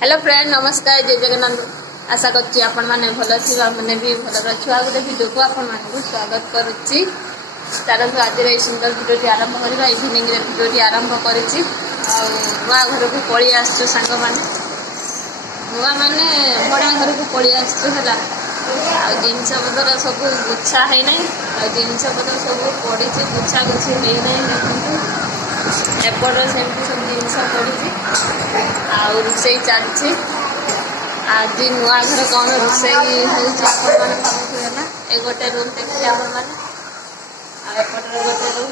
Hello friend नमस्कार जय जगन्नाथ आशा करछि आपण माने भलो छी माने भी भलो रछु आ गोटे वीडियो को आपण माने स्वागत करूछि। चलନ୍ତୁ आज रे सुंदर वीडियो आरंभ करबा इवनिंग रे वीडियो आरंभ करिछि आ नुआ घर को पळी आछो संग माने नुआ माने बड़ा घर को पळी आछो हला आ जिंस पतर सब गुच्छा है नै आ जिंस पतर सब पड़ी छी गुच्छा गुच्छी है नै एपड़ सेमती सब जिनस पड़ी आ रोसई चलती आज नुआ घर कौन रोसई होना ए गोटे रूम देखिए आपण मैंने गोटे रूम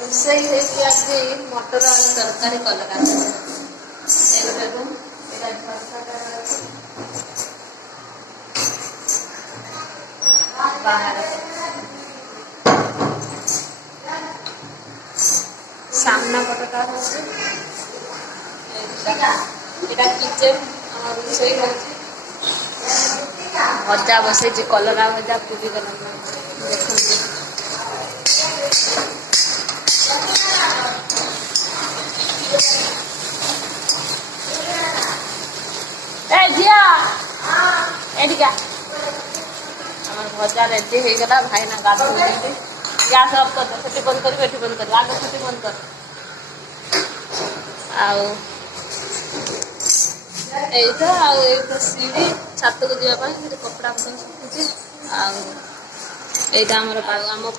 रोसई आज मटर आलू तरकारी कलरा ए गोटे रूम बाहर सामना पटका किचन भजा बसई कलरा भजा पूरी कलरा भजा रेडी हो गला भाई ना गाधो गैस ऑफ कर दे छुट्टी बंद कर बेटी बंद कर आगे छुट्टी बंद कर सीढ़ी छात को जावाई कपड़ा सुखुची आम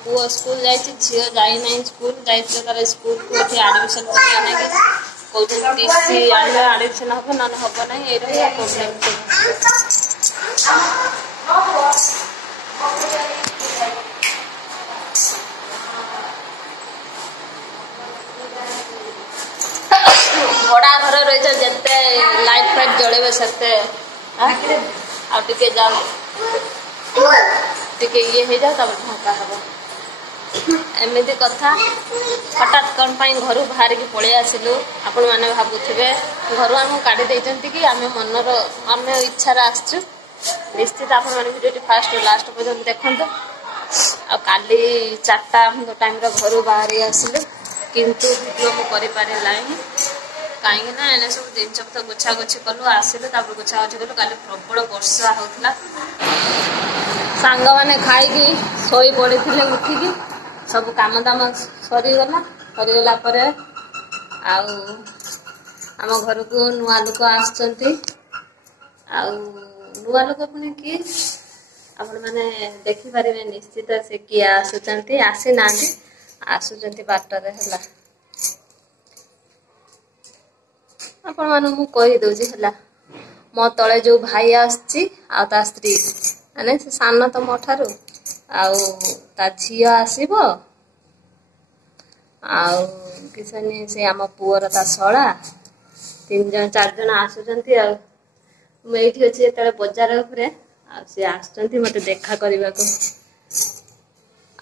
पुओ स्कूल जाइए झील जाई स्कूल जाइए स्कूल को आडमिशन कहते आडमिशन हम ना हम ना ये प्रोब्लेम बड़ा घर रही जिते लाइट फाइट जड़े सकते जाओ ये हो जाओ तब ढंका हम एमती कथा हठात कौन घर बाहर की पलि आसिलु आपण मैंने भावुवे घर आम काढ़ी कि आम मनर आम इच्छार आसचु निश्चित आपण मैंने वीडियो फास्ट लास्ट पर्यटन देखते काली 4टा टाइम घर बाहर आसिलु किंतु वीडियो को कर कहीं ना एने सब जिन गुछा गुछी कलु आसिलु गुछा गुछी कलु काली प्रबल वर्षा होता सांग मैंने खाई शोई पड़े उठिकी सब काम दाम सरीगला आम घर को नुआ लोक आसुआ लोक पुणी किए आपण मैंने देखिपारे निश्चित से किए आसुच्च आसी ना आसुच्च बाटर है आपण मानू मु कही दउजी हला मो तळे जो भाई आछि आ ता स्त्री माने से सान तो मो ठारू आ ता झिया आसीबो आ किसने से आम पुअर ता सळा 3 जन 4 जन आसुचंती आ मेठी अछि एतळे बाजार उपरे आ से आसचंती मते देखा करबा को आ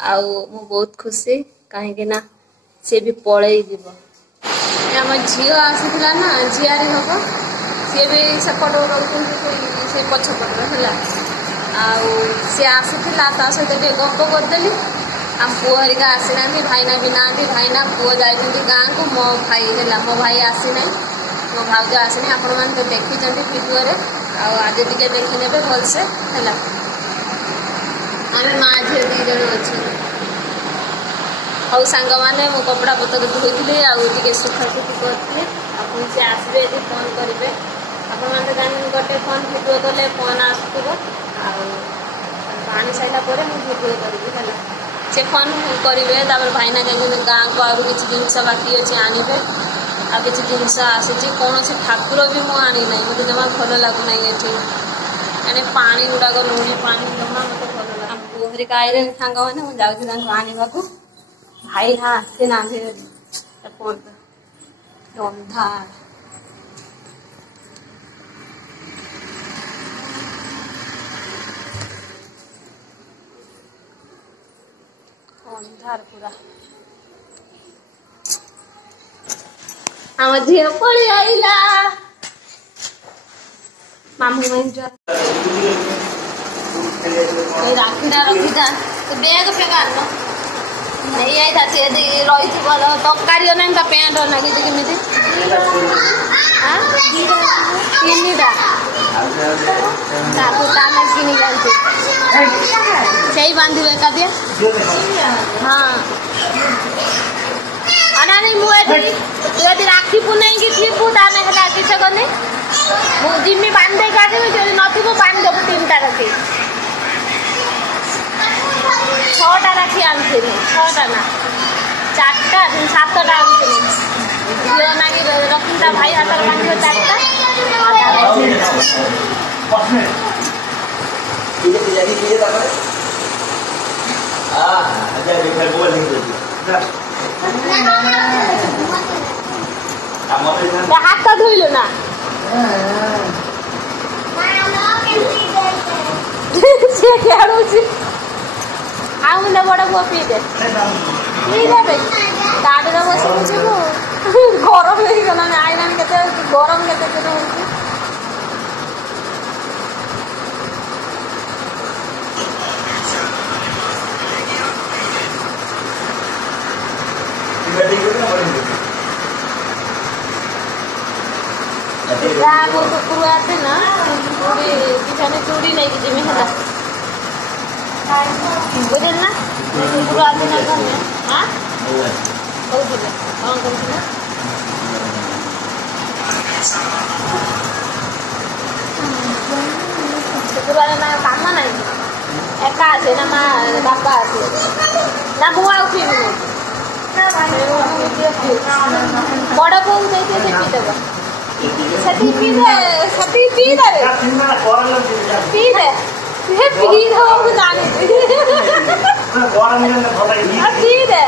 मु बहुत खुशी काहे कि ना से भी पळेई जीवो आम झील आसीला ना झियारी हम सी भी सेपट से पछपट है सी आसीला सहित गप करदेली आम पुओ हरिका आसी ना भाईना भी ना भाईना पुओ जाइए गाँव को मो भाई है मो भाई आसी ना मो भाउज आसी ना आपण मैंने देखी वीडियो आज टे देखने भलसे है आम माँ झील 2 जन अच्छे और सांग मैंने मो कपड़ा पतर धोई आगे सुखासुखी करी से आसबे यदि फोन करेंगे आपने जान गोटे फोन भिडियो कले फोन आसुव आनी सारा भिडियो करी है से फोन करेंगे भाईना जाइए गाँव को आगे किसी जिनस बाकी अच्छे आनबे आ कि जिनस आसी कौन से ठाकुर भी मुझे आनी ना मतलब जमा भल लगुना ये पानी गुड़ाक लुणी पानी जमा मतलब भल लगे पुओ हरिका आइले सांग मैंने मुझे आने को भाई ना आसे ना फोन अंधार अंधार पूरा आम झील पड़ी आईला मामू मैं राखीटा रखीथा तो बैग फेगा नहीं आई था रही तरकारी ना पैंट लगी केमी हां तीनटा ताको ताना किनी जानते सही बांधिबे का दिया हां अना नहीं मु यदि राखी पुनै की थी ताने हला किछ गने मु जिम्मी बांधे का दे जो नथिबो बांध दबो तीनटा राखी 6टा राखी आनथे 6टा ना 4टा 7टा आनथे दियो नागी रखिता भाई हातर बांधियो 4टा ये तैयारी की है तापर हां अच्छा देखो बोल नहीं देती हाथ तो धोइलो ना से केड़ो छी आउ ने बड़ को पी दे बे गाड़ी रे बस बुझबो गरम लगी गला ना आइलान केते गरम केते केते होची वो तो पूरा आते ना चूड़ी पिछाने चूड़ी नहीं की जिम्मे हला बुझे ना पूरा आते ना घर में हां हो दिले कौन कर दिले पूरा ना काम नहीं एका আছে ना मां बापा আছে ना मुआ उठी बड़ बो देखे से पी देबा सती पी दे रे पी दे ये पी दो जाने दे पी दे